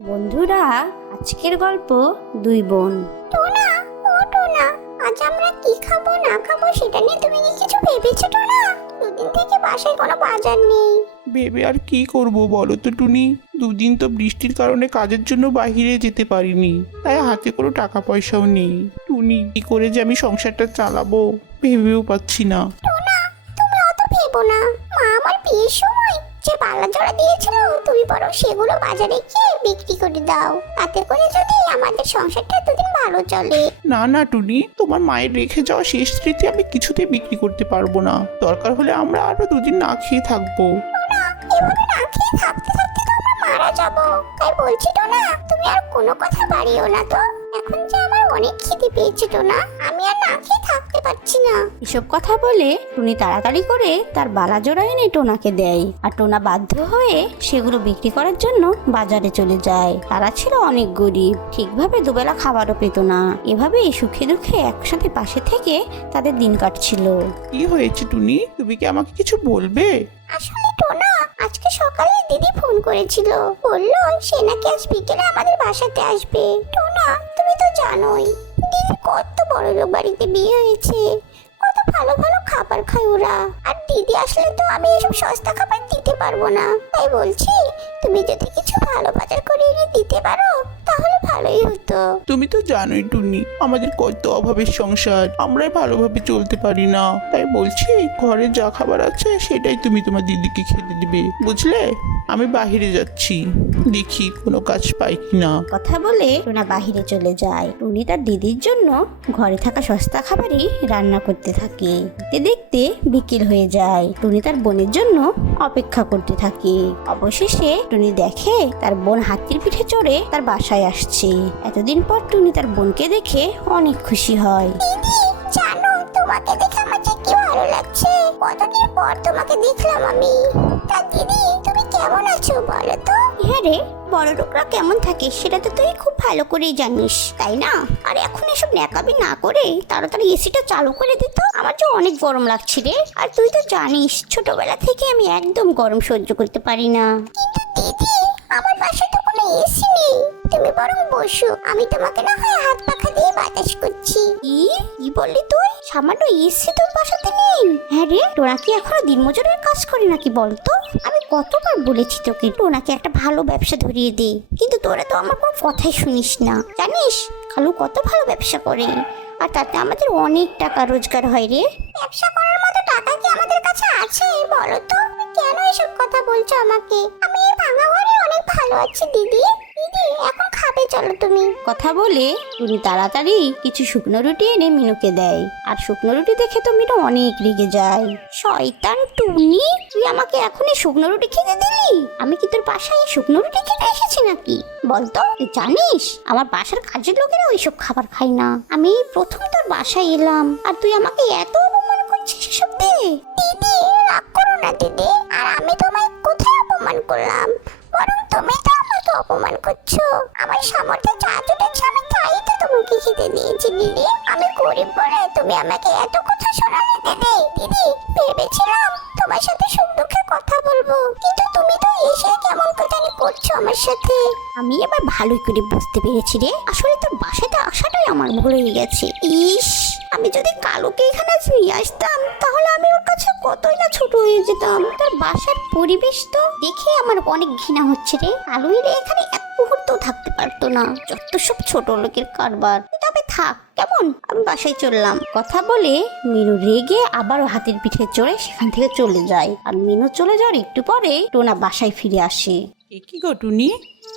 বন্ধুরা, আজকের গল্প দুই বোন। টোনা, ও টোনা, আজ আমরা কি খাবো না খাবো সেটা নিয়ে তুমি কি কিছু ভেবেছো টোনা? দুদিন থেকে বাসায় কোনো বাজার নেই। ভেবে আর কি করব বলো তো টুনি। দুদিন তো বৃষ্টির কারণে কাজের জন্য বাইরে যেতে পারিনি, তাই হাতে কোনো টাকা পয়সাও নেই। টুনি, কি করে যে আমি সংসারটা চালাবো ভেবেও পাচ্ছি না। টোনা, তুমি অত ভেবো না। মা আমার বিয়ের সময় যে বালা জোড়া দিয়েছিল, তুমি বরং সেগুলো বাজারে গিয়ে বিক্রি করে দাও। তাতে করে যদি আমাদের সংসারটা দুদিন ভালো চলে। না না টুনি, তোমার মায়ের রেখে যাওয়া শেষ স্মৃতি আমি কিছুতেই বিক্রি করতে পারবো না। দরকার হলে আমরা আরো দুদিন না খেয়ে থাকবো। টোনা, এভাবে না খেয়ে থাকতে থাকতে তো আমরা মারা যাবো। তাই বলছি টোনা, তুমি আর কোনো কথা বাড়িও না তো। এখন যে আমার অনেক খিদে পেয়েছে টোনা, আমি আর না খেয়ে থাকতে পারছি না। এসব কথা বলে টুনি তাড়াতাড়ি করে তার বালা জোড়া এনে টোনাকে দেয়, আর টোনা বাধ্য হয়ে সেগুলো বিক্রি করার জন্য বাজারে চলে যায়। তারা ছিল অনেক গরিব, ঠিকভাবে দুবেলা খাবারও পেত না। এভাবেই সুখে দুঃখে একসাথে পাশে থেকে তাদের দিন কাটছিল। কি হয়েছে টুনি, তুমি কি আমাকে কিছু বলবে? আসলে টোনা, আজকে সকালে দিদি ফোন করেছিল, বললো সে নাকি আজ বিকেলে আমাদের বাসাতে আসবে। টোনা, তুমি তো জানোই দিদির কত বড় লোক বাড়িতে বিয়ে হয়েছে, কত ভালো ভালো খাবার খায় ওরা। আর দিদি আসলে তো আমি এসব সস্তা খাবার দিতে পারবো না। তাই বলছি, তুমি যদি কিছু ভালো বাজার করে এনে দিতে পারো তাহলে ভালোই হতো। তুমি তো জানোই টুনি, আমাদের কত অভাবের সংসার, আমরাই ভালোভাবে চলতে পারি না। তাই বলছি, ঘরে যা খাবার আছে সেটাই তুমি তোমার দিদিকে খেতে দিবে, বুঝলে? আমি বাইরে যাচ্ছি, দেখি কোনো কাজ পাই কিনা। কথা বলে টোনা বাহিরে চলে যায়। টুনি তার দিদির জন্য ঘরে থাকা সস্তা খাবারই রান্না করতে থাকে। দেখতে দেখতে বিকেল হয়ে যায়। টুনি তার বোনের জন্য অপেক্ষা করতে থাকে। অবশেষে টুনি দেখে তার বোন হাতির পিঠে চড়ে তার বাসায় আসছে। এতদিন পর টুনি তার বোনকে দেখে অনেক খুশি হয়। দিদি, জানো তোমাকে দেখে আমার যে কি ভালো লাগছে। কতদিন পর তোমাকে দেখলাম আমি। তা দিদি, তুমি কেমন আছো বলো তো? হ্যাঁ রে, বড় লোকরা কেমন থাকে সেটা তো তুই খুব ভালো করেই জানিস, তাই না? আর এখন এসব ন্যাকামি না করে তাড়াতাড়ি এসিটা চালু করে দিত। আমার যে অনেক গরম লাগছে রে। আর তুই তো জানিস ছোটবেলা থেকে আমি একদম গরম সহ্য করতে পারি না। কিন্তু দিদি, আমার বাসায় তো কোনো এসি নেই। তুমি বরং বসো, আমি তোমাকে না হয় হাত পাখা দিয়ে বাতাস করছি। কি বললি তুই? সামান্য এসি তোর বাসাতে নেই? হ্যাঁ রে, তোরা কি এখনো দিনমজুরের কাজ করে নাকি বলতো? আমি কতবার বলেছি তোকে টোনাকে একটা ভালো ব্যবসা ধরিয়ে দে, কিন্তু তোরা তো আমার কোনো কথাই শুনিস না। জানিস কালু কত ভালো ব্যবসা করে, আর তাতে আমাদের অনেক টাকা রোজগার হয় রে। ব্যবসা করার মতো টাকা কি আমাদের কাছে আছে বলো তো? তুমি কেন এসব কথা বলছো আমাকে? আমি এই ভাঙা ঘরে অনেক ভালো আছি দিদি। দিদি, এখন খাবে চলো তুমি। কথা বলে টুনি তাড়াতাড়ি কিছু শুকনো রুটি এনে মিনুকে দেয়। আর শুকনো রুটি দেখে তো মিনু অনেক রেগে যায়। শয়তান টুনি, তুই আমাকে এখনই শুকনো রুটি খেতে দিলি? আমি কি তোর বাসায় শুকনো রুটি খেতে এসেছি নাকি? বলতো, তুই জানিস আমার বাসার কাজের লোকেরা ওইসব খাবার খায় না। আমি এই প্রথম তোর বাসায় এলাম, আর তুই আমাকে এত অপমান করছিস এসব দিয়ে? দিদি, রাগ করো না দিদি। আর আমি তোমায় কোথায় অপমান করলাম? বরং তুমি তো আমাকে অপমান করছো। আমার সামর্থ্যে যা জুটেছে আমি তাই তো তোমাকে খেতে দিয়েছি দিদি। আমি গরিব বলে তুমি আমাকে এত কথা শোনালে দিদি। দিদি, ভেবেছিলাম তোমার সাথে সুখ দুঃখে কথা বলবো, কিন্তু তুমি তো এসে কেমন জানি করছো আমার সাথে। আমি এবার ভালোই করে বুঝতে পেরেছি রে, আসলে তোর বাসাতে আসাটাই আমার ভুল হয়ে গেছে। ইস, আমি যদি কালুকে এখানে নিয়ে আসতাম তাহলে আমি ওর কাছে কতই না ছোট হয়ে যেতাম। তোর বাসার পরিবেশ তো দেখে আমার অনেক ঘৃণা হচ্ছে রে। কালুই রে এখানে এক মুহূর্ত থাকতে পারতো না। যত সব ছোট লোকের কারবার। তবে থাক কেমন, আমি বাসায় চললাম। কথা বলে মিনু রেগে আবারও হাতির পিঠে চড়ে সেখান থেকে চলে যায়। আর মিনু চলে যাওয়ার একটু পরে টোনা বাসায় ফিরে আসে। এ কি গো টুনি,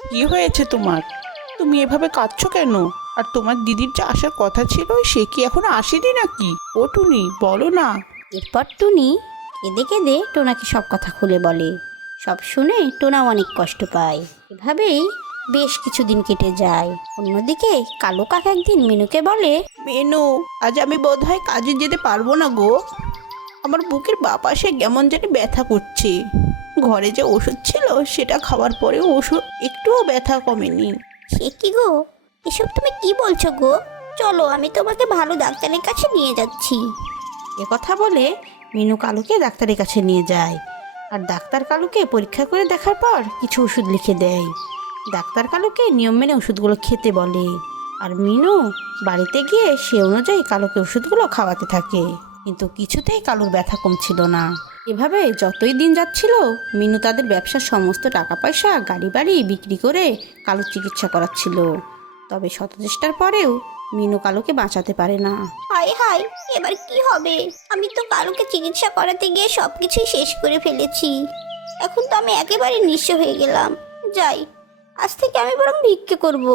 কি হয়েছে তোমার? তুমি এভাবে কাঁদছো কেন? আর তোমার দিদির যে আসার কথা ছিল সে কি এখনো আসেনি নাকি? ও টুনি, বলো না। এরপর টুনি কেঁদে কেঁদে টোনাকে সব কথা খুলে বলে। সব শুনে টোনা অনেক কষ্ট পায়। এভাবেই বেশ কিছুদিন কেটে যায়। অন্যদিকে কালো কাকা একদিন মিনুকে বলে, মেনু, আজ আমি বোধহয় কাজে যেতে পারবো না গো। আমার বুকের বাঁ পাশে কেমন জানি ব্যথা করছে। ঘরে যে ওষুধ ছিল সেটা খাওয়ার পরেও ওষুধ একটুও ব্যথা কমেনি। সে কি গো, এসব তুমি কি বলছো গো? চলো আমি তোমাকে ভালো ডাক্তারের কাছে নিয়ে যাচ্ছি। এ কথা বলে মিনু কালুকে ডাক্তারের কাছে নিয়ে যায়। আর ডাক্তার কালুকে পরীক্ষা করে দেখার পর কিছু ওষুধ লিখে দেয়। ডাক্তার কালুকে নিয়ম মেনে ওষুধগুলো খেতে বলে, আর মিনু বাড়িতে গিয়ে সে অনুযায়ী কালুকে ওষুধগুলো খাওয়াতে থাকে। কিন্তু কিছুতেই কালুর ব্যথা কমছিল না। এভাবে যতই দিন যাচ্ছিল, মিনু তাদের ব্যবসার সমস্ত টাকা পয়সা গাড়ি বাড়ি বিক্রি করে কালুর চিকিৎসা করাচ্ছিল। তবে শত চেষ্টার পরেও মিনু কালুকে বাঁচাতে পারে না। হায় হায়, এবার কি হবে? আমি তো কালুকে চিকিৎসা করাতে গিয়ে সবকিছুই শেষ করে ফেলেছি। এখন তো আমি একেবারে নিঃস্ব হয়ে গেলাম। যাই, আজ থেকে আমি বরং ভিক্ষে করব।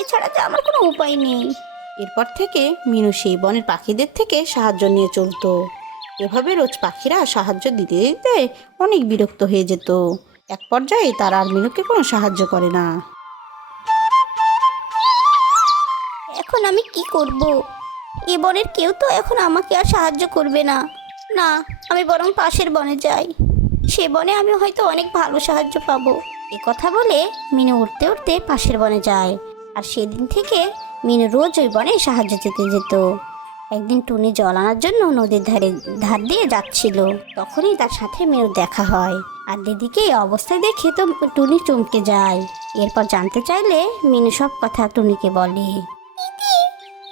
এছাড়া তো আমার কোনো উপায় নেই। এরপর থেকে মিনু সেই বনের পাখিদের থেকে সাহায্য নিয়ে চলতো। এভাবে রোজ পাখিরা সাহায্য দিতে দিতে অনেক বিরক্ত হয়ে যেত। এক পর্যায়ে তারা আর মিনুকে কোনো সাহায্য করে না। এখন আমি কি করব? এ বনের কেউ তো এখন আমাকে আর সাহায্য করবে না। না, আমি বরং পাশের বনে যাই। সে বনে আমি হয়তো অনেক ভালো সাহায্য পাবো। এ কথা বলে মিনু উঠতে উঠতে পাশের বনে যায়। আর সেদিন থেকে মিনু রোজ ওই বনে সাহায্য যেতে যেত। একদিন টুনি জল আনার জন্য নদীর ধার দিয়ে যাচ্ছিল। তখনই তার সাথে মিনুর দেখা হয়। আর দিদিকে এই অবস্থায় দেখে তো টুনি চমকে যায়। এরপর জানতে চাইলে মিনু সব কথা টুনিকে বলে। দিদি,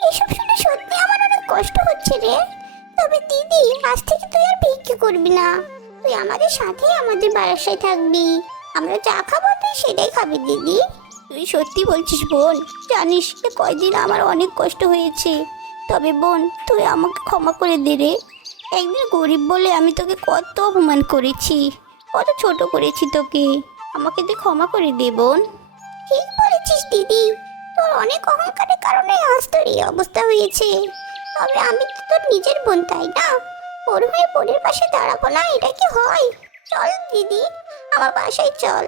এসব শুনে সত্যি আমার অনেক কষ্ট হচ্ছে রে। তবে দিদি, আজ থেকে তুই আর ভিক্ষে করবি না। তুই আমাদের সাথে আমাদের বাসায় থাকবি। আমরা যা খাবো তুই সেটাই খাবি দিদি। তুই সত্যি বলছিস বোন? জানিস এ কয়দিন আমার অনেক কষ্ট হয়েছে। তবে বোন, তুই আমাকে ক্ষমা করে দে রে। একদিন গরিব বলে আমি তোকে কত অপমান করেছি, কত ছোট করেছি তোকে। আমাকে তুই ক্ষমা করে দে বোন। ঠিক বলেছিস দিদি, তোর অনেক অহংকারের কারণে আজ তোর এই অবস্থা হয়েছে। তবে আমি তো তোর নিজের বোন, তাই না? ওর হয়ে বোনের পাশে দাঁড়াবো না, এটা কি হয়? চল দিদি, আমার বাসায় চল।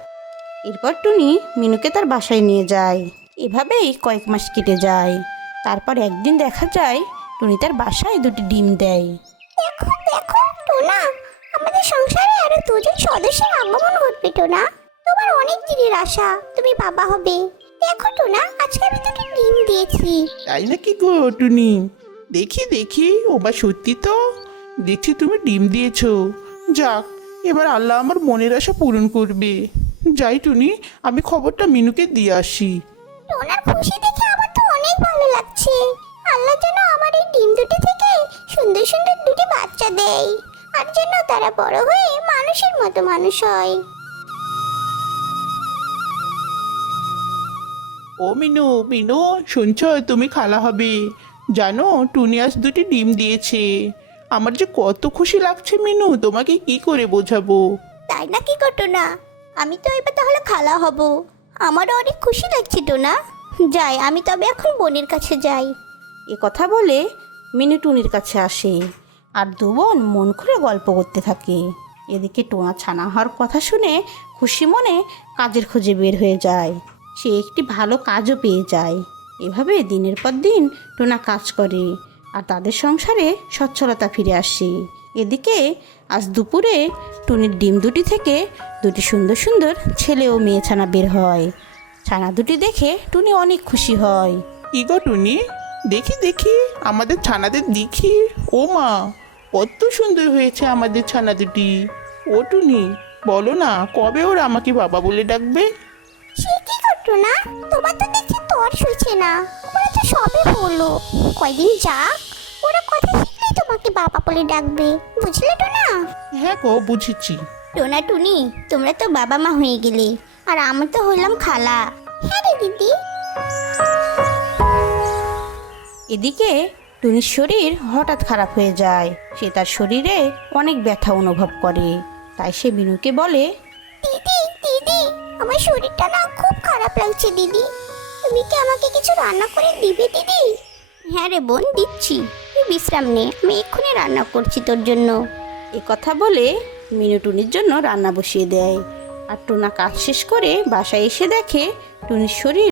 এরপর টুনি মিনুকে তার বাসায় নিয়ে যায়। এভাবেই কয়েক মাস কেটে যায়। তারপর একদিন দেখা যায় টুনি তার বাসায় দুটি ডিম দেয়। দেখো দেখো টোনা, আমাদের সংসারে আরো দুজন সদস্যের আগমন ঘটবে টোনা। তোমার অনেক দিনের আশা, তুমি বাবা হবে। দেখো টোনা, আজকে আমি দুটো ডিম দিয়েছি। তাই নাকি গো টুনি? দেখি দেখি, ও বা সত্যি তো। দেখছি তুমি ডিম দিয়েছো। যাক, এবার আল্লাহ আমার মনের আশা পূরণ করবে। যাই টুনি, আমি খবরটা মিনুকে দিয়ে আসি। টোনার খুশি দেখে আমার তো অনেক ভালো লাগছে। আল্লাহ যেন আমার এই ডিম দুটি থেকে সুন্দর সুন্দর দুটি বাচ্চা দেয়, আর যেন তারা বড় হয়ে মানুষের মতো মানুষ হয়। ও মিনু, মিনু শুনছো? তুমি খালা হবে। জানো, টুনি আজ দুটি ডিম দিয়েছে। আমার যে কত খুশি লাগছে মিনু, তোমাকে কি করে বোঝাবো। তাই নাকি গো টোনা? আমি তো এবার তাহলে খালা হব। আমারও অনেক খুশি লাগছে টোনা। যাই, আমি তবে এখন বোনের কাছে যাই। এ কথা বলে মিনু টুনির কাছে আসে। আর দু বোন মন খুলে গল্প করতে থাকে। এদিকে টোনা ছানা হওয়ার কথা শুনে খুশি মনে কাজের খোঁজে বের হয়ে যায়। সে একটি ভালো কাজও পেয়ে যায়। এভাবে দিনের পর দিন টোনা কাজ করে আর তাদের সংসারে সচ্ছলতা ফিরে আসে। এদিকে আজ দুপুরে টুনির ডিম দুটি থেকে দুটি সুন্দর সুন্দর ছেলে ও মেয়ে ছানা বের হয়। ছানা দুটি দেখে টুনি অনেক খুশি হয়। কি গো টুনি, দেখি দেখি আমাদের ছানাদের দেখি। ও মা, কত সুন্দর হয়েছে আমাদের ছানা দুটি। ও টুনি, বলো না কবে ওরা আমাকে বাবা বলে ডাকবে? সে কি করতো না, তোমার তো দেখছি তর সইছে না। ওরা তো সবে বললো, কয়দিন যাক, ওরা কথা শিখলেই তোমাকে বাবা বলে ডাকবে, বুঝলে টোনা? হ্যাঁ গো, বুঝেছি। টোনা টুনি, তোমরা তো বাবা মা হয়ে গেলে, আর আমরা তো হলাম খালা। হ্যাঁ রে দিদি। এদিকে টুনির শরীর হঠাৎ খারাপ হয়ে যায়। সে তার শরীরে অনেক ব্যথা অনুভব করে। তাই সে মিনুকে বলে, দিদি দিদি, আমার শরীরটা না খুব খারাপ লাগছে দিদি। তুমি কি আমাকে কিছু রান্না করে দিবে দিদি? হ্যাঁ রে বোন, দিচ্ছি। তুই বিশ্রাম নে, আমি এক্ষুনি রান্না করছি তোর জন্য। এ কথা বলে মিনু টুনির জন্য রান্না বসিয়ে দেয়। আর টোনা কাজ শেষ করে বাসায় এসে দেখে টুনির শরীর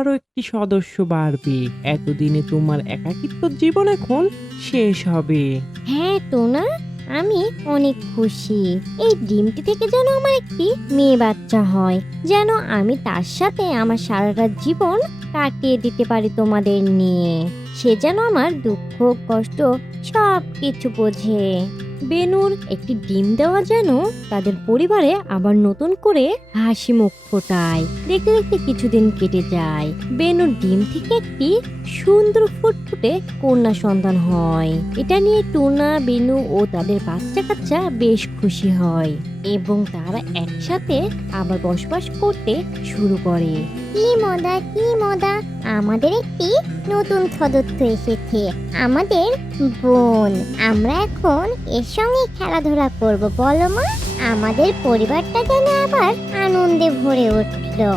আরো একটি সদস্য বাড়বে। এতদিনে তোমার একাকিত্ব জীবন এখন শেষ হবে। হ্যাঁ টোনা, আমি অনেক খুশি। এই ডিমটি থেকে যেন আমার একটি মেয়ে বাচ্চা হয়, যেন আমি তার সাথে আমার সারাটা জীবন কাটিয়ে দিতে পারি তোমাদের নিয়ে। সে যেন আমার দুঃখ কষ্ট সব কিছু বোঝে। বেনুর একটি ডিম দেওয়া যেন তাদের পরিবারে আবার নতুন করে হাসি মুখ ফোটায়। দেখতে দেখতে কিছুদিন কেটে যায়। বেনুর ডিম থেকে একটি সুন্দর ফুটফুটে কন্যা সন্তান হয়। এটা নিয়ে টুনা, বেনু ও তাদের বাচ্চা কাচ্চা বেশ খুশি হয় এবং তারা একসাথে আবার বসবাস করতে শুরু করে। কি মজা কি মজা, আমাদের একটি নতুন সদস্য এসেছে, আমাদের বোন। আমরা এখন এর সঙ্গে খেলাধুলা করব, বলো মা? আমাদের পরিবারটা যেন আবার আনন্দে ভরে উঠলো।